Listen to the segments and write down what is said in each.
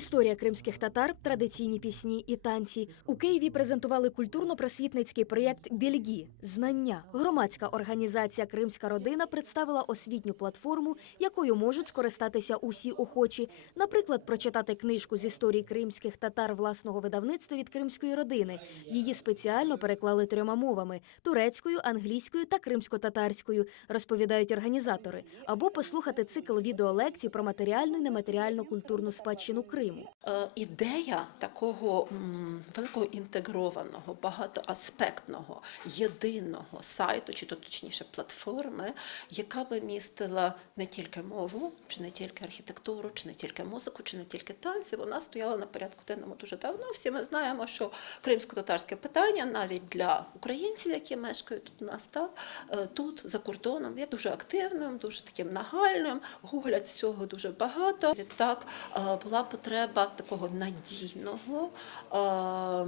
Історія кримських татар, традиційні пісні і танці. У Києві презентували культурно-просвітницький проєкт Більгі Знання. Громадська організація Кримська родина представила освітню платформу, якою можуть скористатися усі охочі. Наприклад, прочитати книжку з історії кримських татар власного видавництва від кримської родини. Її спеціально переклали трьома мовами: турецькою, англійською та кримсько-татарською, розповідають організатори, або послухати цикл відеолекцій про матеріальну і нематеріальну культурну спадщину Криму. Е, Ідея такого великого інтегрованого, багатоаспектного, єдиного сайту, чи то точніше платформи, яка би містила не тільки мову, чи не тільки архітектуру, чи не тільки музику, чи не тільки танці, вона стояла на порядку денному дуже давно. Всі ми знаємо, що кримсько-татарське питання навіть для українців, які мешкають тут у нас, так, е, тут за кордоном є дуже активним, дуже таким нагальним. Гуглять всього дуже багато. Відтак е, була потреба такого надійного, е,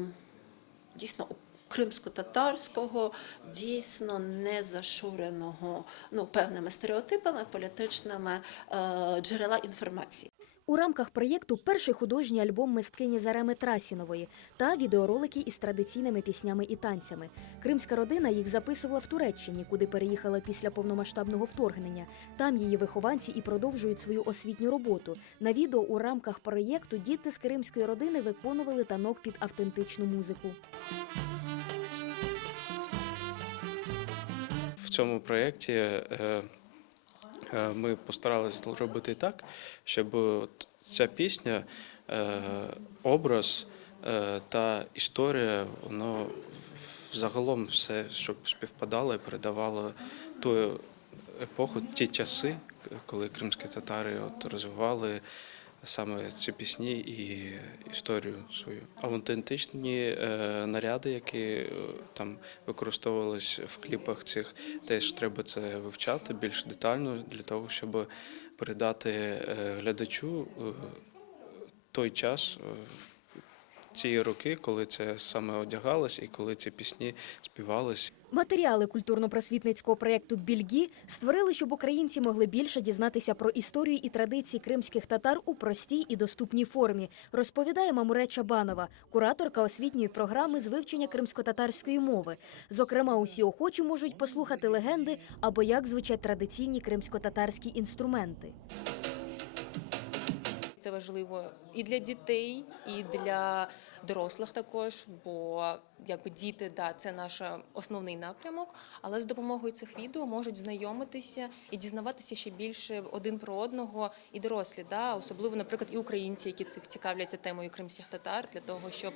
дійсно кримсько-татарського, дійсно не зашуреного ну, певними стереотипами, політичними е, джерела інформації. У рамках проєкту перший художній альбом мисткині Зареми Трасінової та відеоролики із традиційними піснями і танцями. Кримська родина їх записувала в Туреччині, куди переїхала після повномасштабного вторгнення. Там її вихованці і продовжують свою освітню роботу. На відео у рамках проєкту діти з кримської родини виконували танок під автентичну музику. В цьому проєкті е, ми постаралися зробити так, щоб ця пісня, е, образ е, та історія, воно загалом все, щоб співпадало і передавало ту епоху, ті часи, коли кримські татари от розвивали саме ці пісні і історію свою. Автентичні е, наряди, які е, там використовувались в кліпах цих, теж треба це вивчати більш детально для того, щоб передати е, глядачу той час. Ці роки, коли це саме одягалось і коли ці пісні співались. Матеріали культурно-просвітницького проєкту Більгі створили, щоб українці могли більше дізнатися про історію і традиції кримських татар у простій і доступній формі, розповідає Мамуре Чабанова, кураторка освітньої програми з вивчення кримсько-татарської мови. Зокрема, усі охочі можуть послухати легенди або як звучать традиційні кримсько-татарські інструменти. Це важливо і для дітей, і для дорослих також, бо якби діти, да, це наш основний напрямок. Але з допомогою цих відео можуть знайомитися і дізнаватися ще більше один про одного, і дорослі, да, особливо, наприклад, і українці, які цих цікавляться темою кримських татар, для того, щоб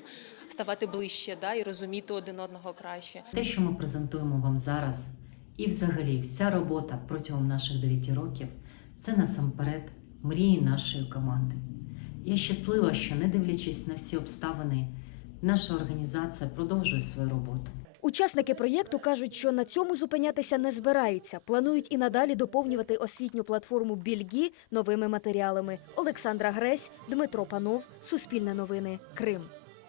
ставати ближче, да, і розуміти один одного краще. Те, що ми презентуємо вам зараз, і взагалі вся робота протягом наших 9 років, це насамперед мрії нашої команди. Я щаслива, що не дивлячись на всі обставини, наша організація продовжує свою роботу. Учасники проєкту кажуть, що на цьому зупинятися не збираються. Планують і надалі доповнювати освітню платформу Більгі новими матеріалами. Олександра Гресь, Дмитро Панов, Суспільне новини, Крим.